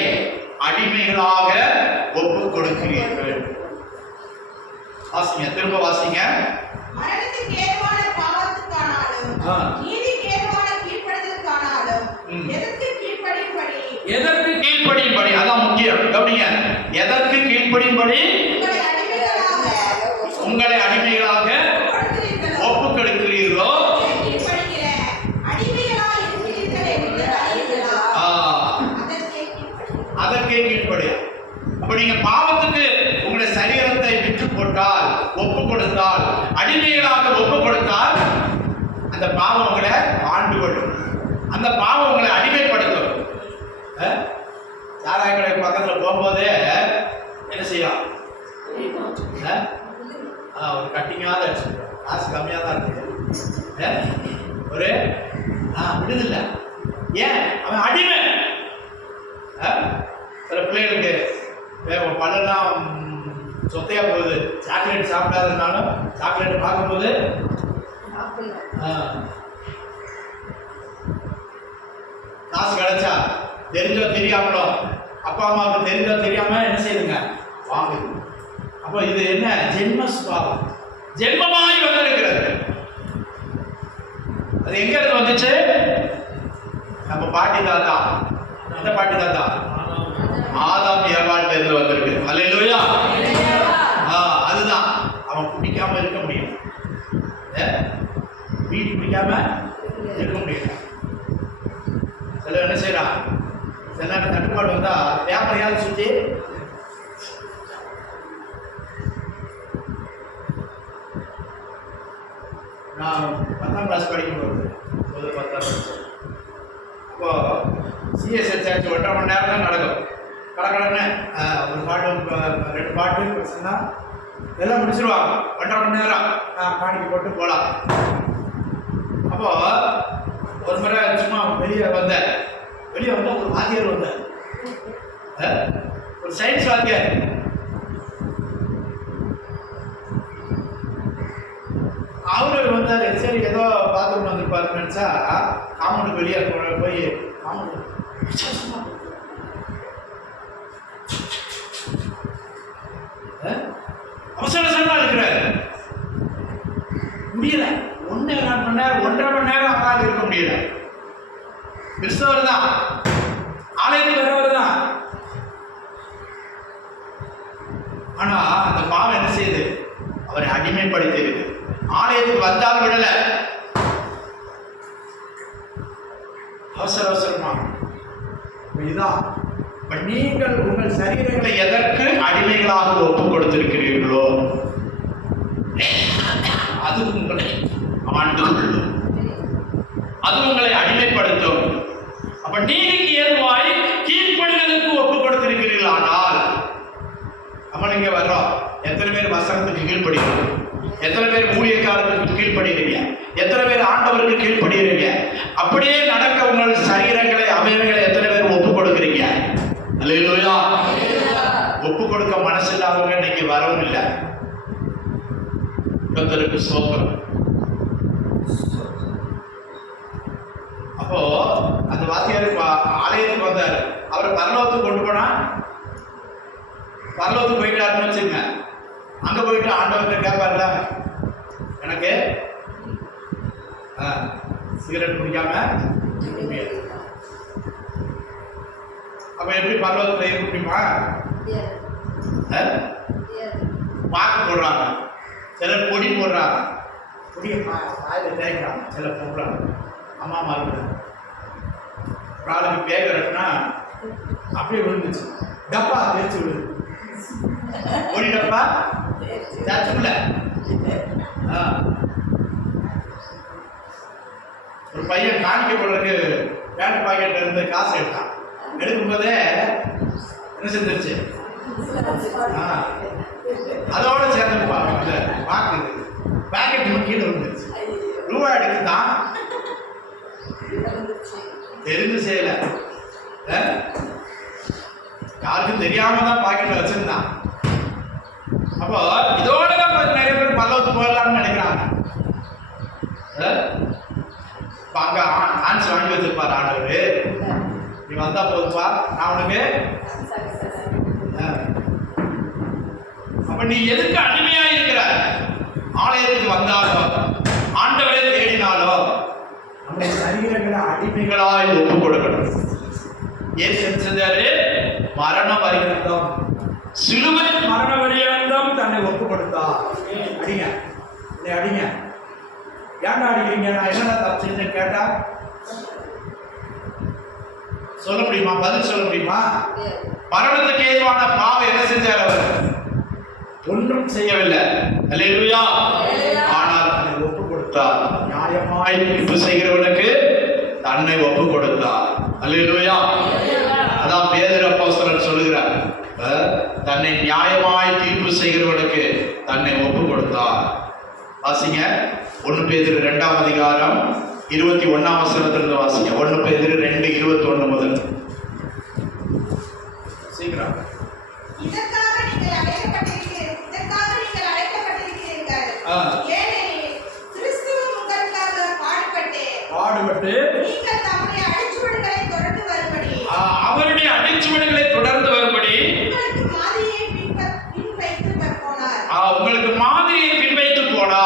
அடிமைகளாக ஒப்பு கொடுக்கிறீர்கள். வாசிங்க, திரும்ப வாசிங்க. மரணத்துக்கு ஏதுவான பாவத்துக்கானாலும் நீதிக்கு ஏதுவான கீழ்ப்படிதலுக்கானாலும் எதற்கு கீழ்ப்படியும்படி? அதான் முக்கியம். கவனிங்க. எதற்கு கீழ்ப்படியும்படி? உங்களை அடிமைகளாக ஒப்பு கொடுக்கிறீர்களோ அதற்கே கீழ்ப்படியும். அப்ப நீங்க பாவத்துக்கு உங்களுடைய சரீரத்தை விற்று போட்டால், ஒப்பு கொடுத்தால், அடிமைகளாக ஒப்பு கொடுத்தால், அந்த பாவம் உங்களை ஆண்டு கொள்ளும். அந்த பாவம் உங்களை அடிமைப்படுத்தும். சாராய கடை பக்கத்துல போகும்போதே என்ன செய்யும்? ஒரு கட்டிங்காக காசு கம்மியாக தான் இருக்கு. ஒரு விடுதில்லை. ஏன்? அவன் அடிமை. சில பிள்ளைகளுக்கு பல்லெல்லாம் சொத்தையா போகுது. சாக்லேட் சாப்பிடாததுனாலும் சாக்லேட் பார்க்கும்போது காசு கிடைச்சா தெரிஞ்சோ தெரியாமலோ, அப்பா அம்மாவுக்கு தெரிஞ்சோ தெரியாம என்ன செய்யுதுங்க? வாங்குது. அப்போ இது என்ன? ஜென்ம சுபாவம். ஜென்மமாய் வந்திருக்கிறது. அது எங்க இருந்து வந்துச்சு? நம்ம பாட்டி தாத்தா. எந்த பாட்டி தாத்தா? ஆதாம் ஏவாள்ல இருந்து வந்திருக்கு. அல்லேலூயா. அதுதான் அவன் குடிக்காம இருக்க முடியும். வீடு குடிக்காம இருக்க முடியும். சில என்ன செய்யறான், சில நேரம் தட்டுப்பாடு வந்தா வியாபாரியால் சுத்தி நான் 10ஆம் கிளாஸ் படிக்கும்போது முதல் 10ஆம் கிளாஸ் இப்போ சிஎஸ்எல் சர்ச் 1.5 மணி நேரம் தான் நடக்கும். கடற்கடன்னு ஒரு பாட்டு 2 பாட்டு பிரச்சனை எல்லாம் முடிச்சிருவாங்க. 1.5 மணி நேரம் காணிக்கை போட்டு போகலாம். அப்போ ஒரு முறை சும்மா வெளியே வந்தேன். வெளியே வந்தால் ஒரு வாத்தியார் வந்தார், ஒரு சயின்ஸ் வாத்தியார். அவரு வந்தாரு. சரி ஏதோ பாத்ரூம் வந்திருப்பாருன்னு நினைச்சா காமௌண்ட் வெளியே போய் காமௌண்ட் அவசரமா இருக்கிறாரு. முடியல. 1.5 மணி நேரம் அப்பால் இருக்க முடியல. கிறிஸ்தவர் தான், ஆலயத்துக்கு வரவர் தான். ஆனா அந்த பாவம் என்ன செய்யுது? அவரை அடிமைப்படுத்தி இருக்கு. ஆலயத்துக்கு வந்தால் விடல, அவசரமா. இதுதான் நீங்கள் உங்கள் சரீரங்களை எதற்கு அடிமைகளாக ஒப்புக் கொடுத்திருக்கிறீர்களோ அது உங்களை ஆண்டு கொள்ளும், அது உங்களை அடிமைப்படுத்தும். அப்ப நீதிக்கு ஏதுவாய் கீழ்ப்படுவதற்கு ஒப்புக் கொடுத்திருக்கிறீர்கள். ஆனால் நம்ம இங்க வர்றோம், எத்தனை பேர் வசனத்துக்கு கீழ்ப்படுகிறோம்? எத்தனை பேர் ஊழியக்காரருக்கு கீழ்ப்படுகிறீங்க? எத்தனை பேர் ஆண்டவருக்கு கீழ்ப்படுகிறீங்க? அப்படியே நடக்க உங்கள் சரீரங்களை அவயவங்களை எத்தனை பேர் ஒப்புக் கொடுக்கிறீங்க? அல்லேலூயா. ஒப்புக் கொடுக்க மனசு இல்லாதவங்க இன்னைக்கு வரவும் இல்லை. கர்த்தருக்கு ஸ்தோத்திரம். அப்போ அந்த வாத்தியார் ஆலயத்துக்கு வந்தார். அவரை பரலோகத்துக்கு கொண்டு போனா, பரலோகத்துக்கு போயிட்டாருன்னு வச்சுங்க. அங்க போயிட்டு ஆண்டவர்கிட்ட கேட்பார்ல, எனக்கு சிகரெட் குடிக்காம இருக்க முடியாது. அப்ப எப்படி பரலோகத்துல இருக்க முடியுமா? வாக்கு போடுறாங்க, சிலர் பொடி போடுறாங்க, பொடியை வாயில தேய்க்கிறாங்க. சில போடுறாங்க அம்மா மாறுங்க. ஒரு ஆளுக்கு பேகரட்னா அப்படியே விழுந்துச்சு, டப்பா தேய்ச்சி விழுது. பொடி டப்பா தேய்ச்சுல. ஒரு பையன் காணிக்கை போடுறதுக்கு பேண்ட் பாக்கெட்ல இருந்து காசு எடுத்தான். எடுக்கும்போதே என்ன செஞ்சிருச்சு? அதோட சேர்ந்து வாக்கு பாக்கெட் கீழே விழுந்துருச்சு. ரூபாய் எடுக்குதான் தெரிஞ்சு செய்யல, யாருக்கும் தெரியாம தான் பாக்கெட்ல வச்சிருந்தான். அப்போ இதோட தான் நிறைய பேர் பல்லவத்து போகலாம்னு நினைக்கிறாங்க. அங்க ஆன்ஸ் வாங்கி வச்சிருப்பாரு ஆண்டவரு, நீ வந்தா போதுப்பா நான் உனக்கு. அப்ப நீ எதுக்கு அடிமையா இருக்கிற? ஆலயத்துக்கு வந்தாலோ ஆண்டவரே தேடினாலோ நம்முடைய சரீரங்களை அடிமைகளாய் ஒப்புக் கொடுக்கணும். ஏசு செஞ்சாரு, மரண பரியந்தம், சிலுவை மரண பரியந்தம் தன்னை ஒப்புக் கொடுத்தார். அடிங்க, இதை அடிங்க. ஏன்டா அடிக்கிறீங்க? நான் என்னடா தப்பு செஞ்சேன்னு கேட்டா சொல்ல முடியுமா? பதில் சொல்ல முடியுமா? மரணத்துக்கு ஏதுவான பாவம் என்ன செஞ்சார்? அவர் ஒன்றும் செய்யவில்லை. அல்லேலூயா. ஆனால் தன்னை ஒப்புக் கொடுத்தார். நியாயமாய் தீர்ப்பு செய்கிறவனுக்கு தன்னை ஒப்புக் கொடுத்தார். அல்லேலூயா. அதான் பேதுரு அப்போஸ்தலன் சொல்லுகிறார், தன்னை நியாயமாய் தீர்ப்பு செய்கிறவனுக்கு தன்னை ஒப்புக் கொடுத்தார். வாசிங்க 1 பேதுரு 2ஆம் அதிகாரம் 21ஆம் வசனத்திலிருந்து வாசிங்க. 1 பேதுரு 2:21 முதல். சீக்கிரம். இதற்காக நீங்கள் அழைக்கப்பட்டிருக்கிறீர்கள். ஏனெனில் கிறிஸ்து உங்களுக்காக பாடுபட்டு நீங்கள் தம்முடைய அடிச்சுவடுகளை தொடர்ந்து வரும்படி, அவருடைய அடிச்சுவடுகளை தொடர்ந்து வரும்படி உங்களுக்கு மாதிரியை பின்வைத்து போனார். உங்களுக்கு மாதிரியை பின்வைத்து போனார்.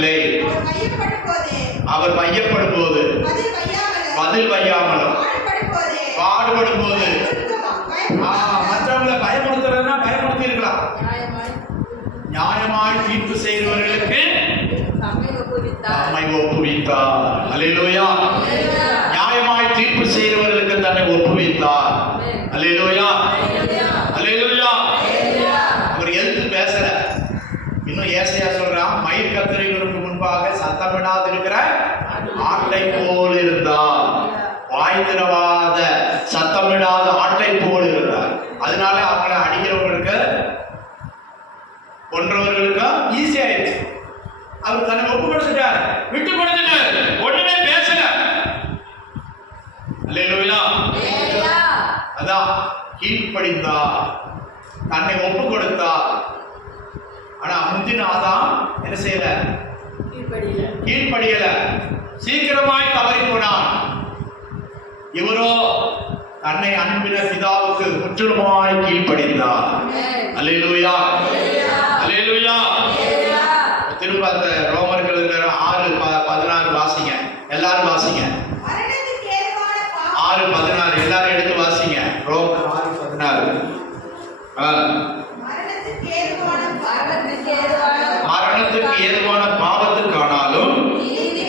இல்லை. அவர் மையப்படும் போது பதில் வையாமலும் பாடுபடும் போது மற்றவங்களை பயமுறுத்துறதுன்னா பயமுறுத்தி இருக்கலாம். நியாயமாய் தீர்ப்பு செய்கிறவர்களுக்கு தம்மை ஒப்புவித்தார். அல்லேலூயா. நியாயமாய் தீர்ப்பு செய்கிறவர்களுக்கு தன்னை ஒப்புவித்தார். அல்லேலூயா. அல்லேலூயா. அவர் எதிர்த்து பேசல. இன்னும் ஏசாயா சொல்றான், மயிர் கத்தரிகளுக்கு முன்பாக சத்தமிடாது இருக்கிற ஆட்டை போல் இருந்தார். வாய் திறவாத சத்தமிடாத ஆட்டை போல் இருந்தார். அதனால அவங்களை அடிக்கிறவங்களுக்கு கொன்றவர்களுக்கு ஈஸியாயிடுச்சு. அவர் தன்னை ஒப்பு கொடுத்துட்டார், விட்டு கொடுத்துட்டார், ஒண்ணுமே பேசல. அல்லேலூயா. அதான் கீழ்ப்படிந்தார், தன்னை ஒப்பு கொடுத்தார். ஆனா முந்தின ஆதாம் என்ன செய்யல? கீழ்ப்படியல, சீக்கிரமாய் தவறி போனான். இவரோ தன்னை அன்பின பிதாவுக்கு முற்றிலுமாய் கீழ்ப்படிந்தார். அல்லேலூயா. அல்லேலூயா. திரும்ப அந்த ரோமர்கள் 6:16 வாசிங்க. எல்லாரும் வாசிங்க. 6:16 எல்லாரும் எடுத்து வாசிங்க. ரோமர் 6:16. மரணத்துக்கு ஏதுவான பாவத்துக்கானாலும் நீதிக்கு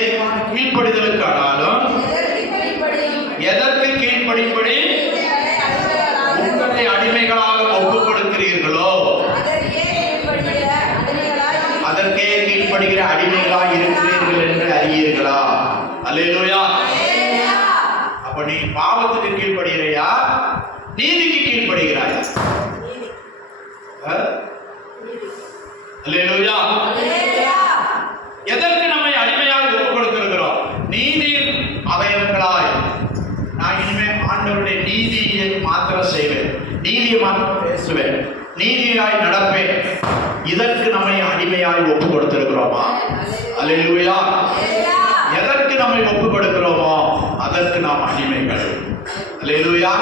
ஏதுவான கீழ்ப்படிதலுக்கானாலும் எதற்கு கீழ்ப்படிப்படி உங்களை அடிமைகளாக ஒப்புக் கொடுக்கிறீர்களோ அதற்கே கீழ்ப்படுகிற அடிமைகளாக இருக்கிறீர்கள் என்று அறியீர்களா? அல்லேலூயா. அப்ப நீ பாவத்துக்கு கீழ்ப்படுகிறையா, நீதிக்கு கீழ்ப்படுகிறாயா? அல்லேலூயா. எதற்கு நம்மை அடிமையாக ஒப்புக் கொடுத்திருக்கிறோம்? நீதியின் அவயவங்களாய் நான் இனிமே ஆண்டவருடைய நீதியை மாத்திரம் செய்வேன், நீதியை மாத்திரம் பேசுவேன், நீதியாய் நடப்பேன். இதற்கு நம்மை அடிமையாய் ஒப்புக் கொடுத்திருக்கிறோமா? அல்லேலூயா. எதற்கு நம்மை ஒப்புக் கொடுக்கிறோமோ அதற்கு நாம் அடிமைகள். அல்லேலூயா.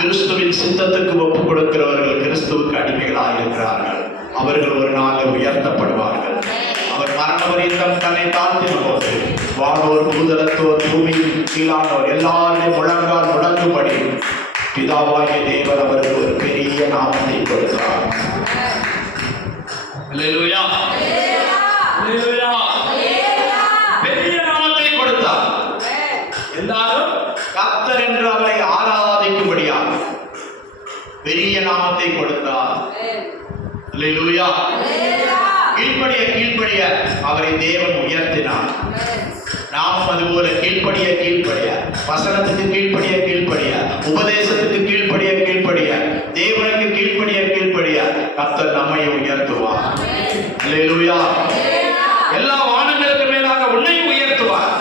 கிறிஸ்துவின் சித்தத்துக்கு ஒப்புக் கொடுக்கிறவர்கள் கிறிஸ்துவுக்கு அடிமைகளாக இருக்கிறார்கள். அவர்கள் ஒரு நாளில் உயர்த்தப்படுவார்கள். அவர் மரண பரியந்தம் தன்னை தாழ்த்தின போது வானோர் பூதலத்தோர் பூமியின் கீழானோர் எல்லாருடைய முழங்கால் முடங்கும்படி பிதாவாகிய தேவன் அவருக்கு ஒரு பெரிய நாமத்தை கொடுத்தார். அல்லேலூயா. அல்லேலூயா. பெரிய நாமத்தை கொடுத்தார். எல்லாரும் கர்த்தர் என்று அவரை ஆராதிக்கும்படியாக பெரிய நாமத்தை கொடுத்தார். அல்லேலூயா. கீழ்ப்படிய கீழ்ப்படிய அவரை தேவன் உயர்த்தினார். நாம் அதுபோல கீழ்ப்படிய கீழ்ப்படிய, வசனத்துக்கு கீழ்ப்படிய கீழ்ப்படிய, உபதேசத்துக்கு கீழ்ப்படிய கீழ்ப்படிய, தேவனுக்கு கீழ்ப்படிய கீழ்ப்படிய கர்த்தர் நம்மை உயர்த்துவார். அல்லேலூயா. எல்லா வானங்களுக்கு மேலாக உன்னை உயர்த்துவார்.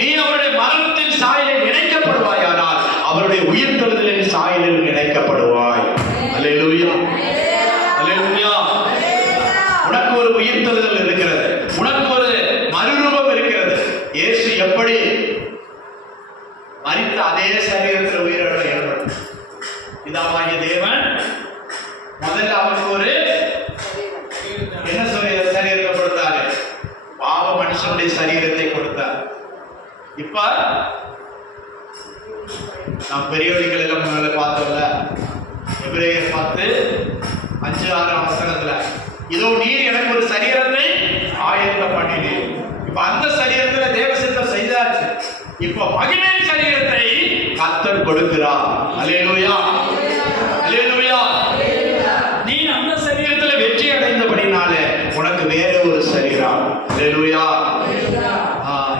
நீ அவருடைய மரணத்தின் சாயலில் இணைக்கப்படுவாயானால் அவருடைய உயிர்த்தெழுதலின் சாயலில் இணைக்கப்படுவாய். அல்லேலூயா. அல்லேலூயா. உனக்கு ஒரு உயிர்த்தெழுதல் இருக்கிறது, உனக்கு ஒரு மறுரூபம் இருக்கிறது. இயேசு எப்படி மரித்த அதே சரீரத்தில் உயிரோட ஏற்படும். பிதாவாகிய தேவன் முதல்ல அவனுக்கு ஒரு என்ன சரீரத்தை கொடுத்தாரு? பாவ மனுஷனுடைய சரீரத்தை கொடுத்தார். இப்ப நாம் பெரியவர்கள் எல்லாம் முன்னால பார்த்தோம்ல, எபிரேயர் 10:5-6 வசனத்துல, இதோ நீர் எனக்கு ஒரு சரீரத்தை ஆயத்தம் பண்ணினீர். இப்ப அந்த சரீரத்துல தேவ சித்தம் செய்தாச்சு. இப்ப மகிமையின் சரீரத்தை கர்த்தர் கொடுக்கிறார். அல்லேலூயா. அல்லேலூயா. நீ அந்த சரீரத்துல வெற்றி அடைந்தபடினாலே உனக்கு வேற ஒரு சரீரம். அல்லேலூயா.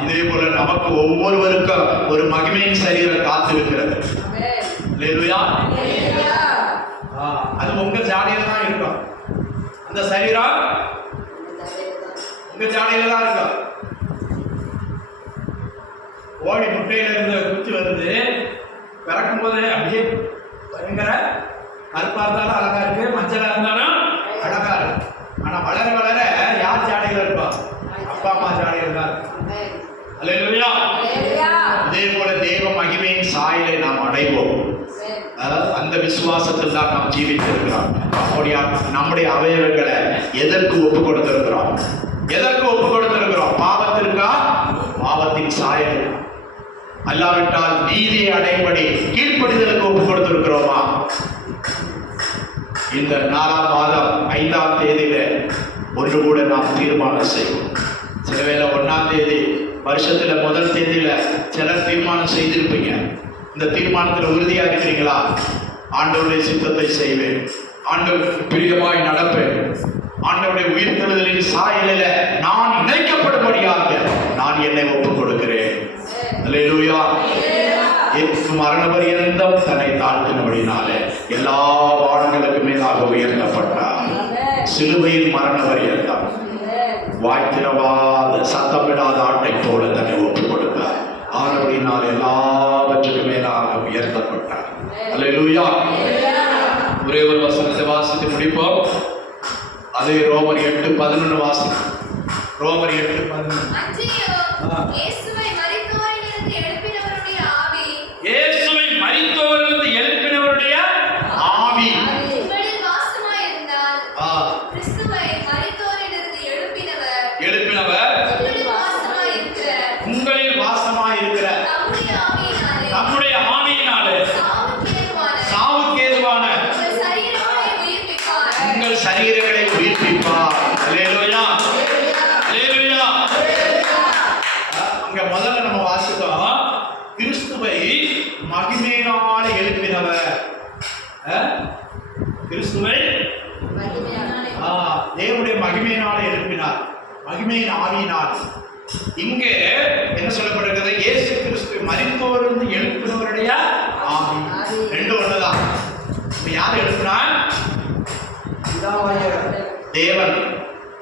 இதே போல நமக்கு ஒவ்வொருவருக்கும் ஒரு மகிமையின் சரீரம் காத்திருக்கிறது. அல்லேலூயா. அது உங்க ஜாடியில தான் இருக்கும். அந்த சரீரம் உங்க ஜாடியில தான் இருக்கும். ஓடி முட்டையில இருந்து குச்சி வருது, பிறக்கும் போது அப்படியே பயங்கர கருப்பா இருந்தாலும் அழகா இருக்கு, மஞ்சளா இருந்தாலும் அழகா இருக்கு. ஆனா வளர வளர யார் ஜாடியில இருப்போம்? அப்பா அம்மா ஜாடியில தான் இருக்கும். அல்லேலூயா. இதே போல தேவ மகிமையின் சாயலை நாம் அடைவோம். அந்த விசுவாசத்தில் தான் நாம் ஜீவித்திருக்கிறோம். அப்படியா நம்முடைய அவயவங்களை எதற்கு ஒப்பு கொடுத்திருக்கிறோம்? எதற்கு ஒப்பு கொடுத்திருக்கிறோம்? பாவத்திற்கா? பாவத்தின் சாயல். அல்லாவிட்டால் நீதியை அடையும்படி கீழ்ப்படிதலுக்கு ஒப்பு கொடுத்திருக்கிறோமா? இந்த 4ஆம் மாதம் 5ஆம் தேதியில ஒன்று கூட நாம் தீர்மானம் செய்வோம். சில வேளை 1ஆம் தேதி வருஷத்துல முதல் தேதியில சிலர் தீர்மானம் செய்திருப்பீங்க. இந்த தீர்மானத்தில் உறுதியா இருக்கிறீங்களா? ஆண்டவருடைய சித்தத்தை செய்வேன், ஆண்டவருக்கு பிரியமாய் நடப்பேன், ஆண்டவருடைய உயிர்த்தெழுதலின் சாயலில நான் இணைக்கப்படும்படியாக நான் என்னை ஒப்புக் கொடுக்கிறேன். அல்லேலூயா. இயேசு மரண பரியந்தம் தன்னை தாழ்த்தினபடினாலே எல்லா வானங்களுக்கு மேலாக உயர்த்தப்பட்டார். சிலுவையின் மரண பரியந்தம் வாய்த்திரவாத சத்தமிடாத ஆட்டை போல தன்னை ஒப்புக் கொடுத்தார். ஆனபடினால் எல்லாவற்றுக்கும் மேலாக உயர்த்தப்பட்டார். அல்லேலூயா. ஒரே ஒரு வசனத்தை வாசித்து முடிப்போம். அது ரோமர் 8:11 வாசனம். ரோமர் 8:11. இயேசுவை மரித்தோரிலிருந்து எழுப்பினவருடைய ஆவி உங்களில் வாசமாயிருந்தால் கிறிஸ்துவை மரித்தோரிலிருந்து எழுப்பினவர் உங்களில் வாசமாயிருக்கிற நம்முடைய ஆவியினாலே சாவுக்கு ஏதுவான உங்கள் சரீரங்களை உயிர்ப்பிப்பார். அல்லேலூயா. அல்லேலூயா. அங்க முதல்ல நம்ம வாசித்தோம், கிறிஸ்துவை மகிமையினால எழுப்பினவர். கிறிஸ்துவை தேவனுடைய மகிமையினால எழுப்பினார், மகிமையின் ஆவியினால். இங்கே என்ன சொல்லப்படுகிறது? இயேசு கிறிஸ்து மரித்தோரிலிருந்து எழுப்பினவருடைய ஆவி. ரெண்டு ஒண்ணுதான். இப்ப யார் எழுப்பினா? தேவன்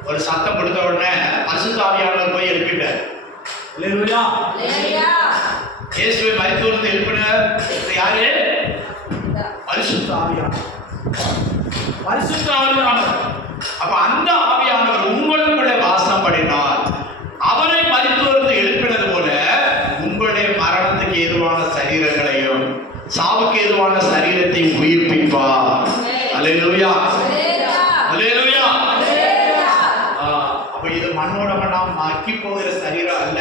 ஒரு சத்தம் கொடுத்த உடனே பரிசுத்த ஆவியானவர் போய் எழுப்பிட்டார். அல்லேலூயா. இயேசுவை மரித்தோரிலிருந்து எழுப்பினார் யாரு? பரிசுத்த ஆவியானவர். பரிசுத்த ஆவியானவர். அப்ப அந்த ஆவியானவர் உங்களுக்குள்ளே வாசம் பண்ணினார். அவரை மரித்தோரிலிருந்து எழுப்பினது போல உங்களுடைய மரணத்துக்கு ஏதுவான சரீரங்களையும் சாவுக்கு ஏதுவான சரீரத்தையும் உயிர்ப்பிப்பார். அல்லேலூயா. அல்லேலூயா. அப்ப இது மண்ணோட மண்ணா மக்கி போகிற சரீரம் அல்ல.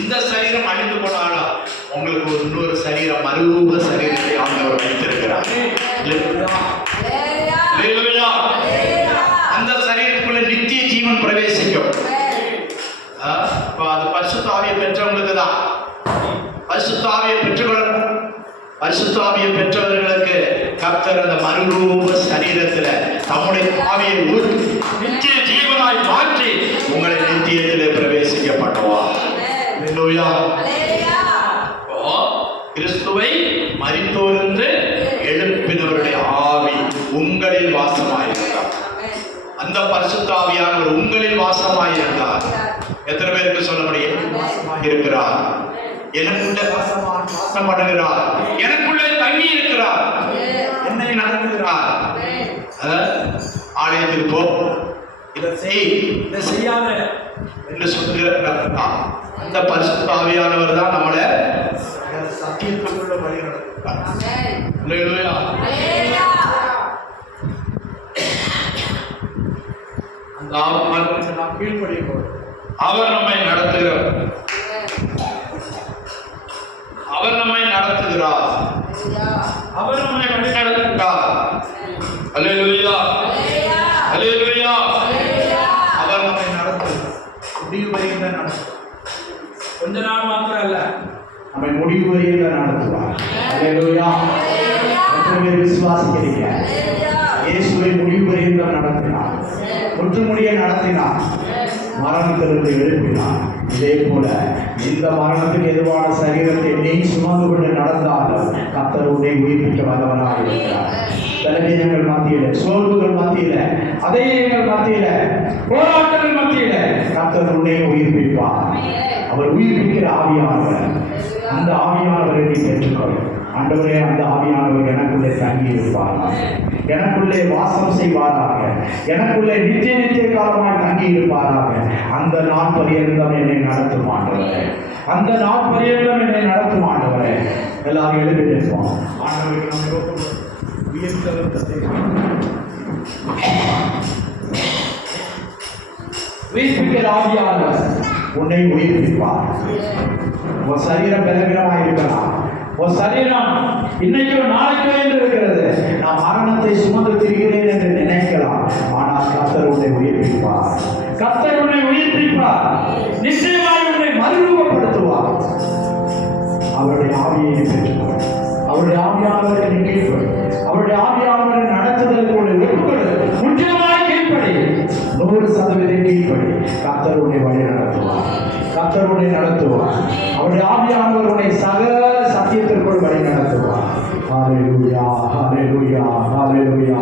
இந்த சரீரம் அழிந்து போனாலும் உங்களுக்கு ஒரு இன்னொரு சரீரம், மறுரூப சரீரத்தை ஆண்டவர் வைத்திருக்கிறார். அல்லேலூயா. அந்த சரீரத்துக்குள்ள நித்திய ஜீவன் பிரவேசிக்கும். அது பரிசுத்த ஆவியை பெற்றவங்களுக்கு தான். பரிசுத்த ஆவியை பெற்றுக்கொள்ளணும். பரிசுத்த ஆவியை பெற்றவர்களுக்கு கர்த்தர் அந்த மறுரூப சரீரத்துல தம்முடைய ஆவியை ஊற்றி நித்திய ஜீவனாய் மாற்றி உங்களை நித்தியத்திலே பிரவேசிக்க பண்ணுவார். அல்லேலூயா. கிறிஸ்துவை மரித்தோரிலிருந்து எழுப்பினவருடைய ஆவி உங்களில் வாசமாயிருக்கிறார். அந்த பரிசுத்த ஆவியானவர் உங்களில் வாசமாயிருந்தார். எத்தனை பேருக்கு சொல்ல முடியும்? இருக்கிறார். எனக்குள்ளே வாசம் பண்ணுகிறார். எனக்குள்ளே தங்கி இருக்கிறார். என்னை நடத்துகிறார். ஆலயத்துக்கு போ, இதை செய், இதை செய்யாத என்று சொல்லுகிற அந்த பரிசுத்த ஆவியானவர் தான் நம்மளை சத்தியத்துக்குள்ள வழி நடத்துகிறார். அல்லேலூயா. அந்த ஆவியானவருக்கு நாம் கீழ்ப்படிவோம். அவர் நம்மை நடத்துகிறார். அவர் நம்மை நடத்துகிறார். அவர் நம்மை வழி நடத்துகிறார். அல்லேலூயா. அல்லேலூயா. அவர் நம்மை நடத்துகிறார். முடிவு வரையும் தான் நடத்துகிறார். கொஞ்ச நாள் மாத்திரம் அல்ல, நம்மை முடிவு வரையும் தான் நடத்துவார். அல்லேலூயா. விசுவாசிக்கிறீங்க? இயேசுவை முடிவு வரையும் தான் நடத்தினார். முற்றுமுடியை நடத்தினார். மரணத்திலிருந்து எழுப்பினார். இதே போல இந்த மரணத்துக்கு எதுவான சரீரத்தை நீ சுமந்து கொண்டு நடந்தாலும் கர்த்தர் உன்னை உயிர்ப்பிக்க வல்லவராக இருக்கிறார். பலவீனங்கள் மத்தியில, சோர்வுகள் மத்தியில, அதேங்கள் மத்தியில, போராட்டங்கள் மத்தியில கர்த்தர் உன்னை உயிர்ப்பிப்பார். அவர் உயிர்ப்பிக்கிற ஆவியானவர். அந்த ஆவியானவரை நீ பெற்றுக்கொள். ஆண்டவரே, அந்த ஆவியானவர் எனக்குள்ளே தங்கி இருப்பாராக, எனக்குள்ளே வாசம் செய்வாராக, எனக்குள்ளே நித்திய காலமாய் தங்கி இருப்பாராக. அந்த நாள் பரியந்தம் என்னை நடத்தும் ஆண்டவரே. அந்த நாள் பரியந்தம் என்னை நடத்தும் ஆண்டவரே. எல்லாரும் எழுதி நிற்போம். ஆண்டவருக்கு நம்ம உயிர்த்தெழுந்த தேவன். உயிர்ப்பிக்கிற ஆவியானவர் உன்னை உயிர்ப்பிப்பார். உன் சரீரம் பலவீனமாக இருக்கலாம். உன் சரீரம் இன்னைக்கோ நாளைக்கோ என்று இருக்கிறது. நான் மரணத்தை சுமந்து திரிகிறேன் என்று நினைக்கலாம். ஆனால் கர்த்தர் உன்னை உயிர்ப்பிப்பார். கர்த்தர் உன்னை உயிர்ப்பிப்பார். நிச்சயமாக உன்னை மறுரூபப்படுத்துவார். அவருடைய ஆவியை பெற்றுக்கொள். அவருடைய ஆவியானவருக்கு நீ கீழ்ப்படி. அவருடைய ஆவியானவரின் நடத்துதலுக்கு உன்னை ஒப்புக்கொடு. முற்றிலுமாய் கீழ்ப்படி. 100% கீழ்ப்படி. கர்த்தர் உன்னை வழி நடத்துவார். கர்த்தர் உன்னை நடத்துவார். அவருடைய ஆவியானவர் உன்னை சகல சத்தியத்திற்குள் வழி நடத்துவார். ஹalleluya, ஹalleluya, ஹalleluya.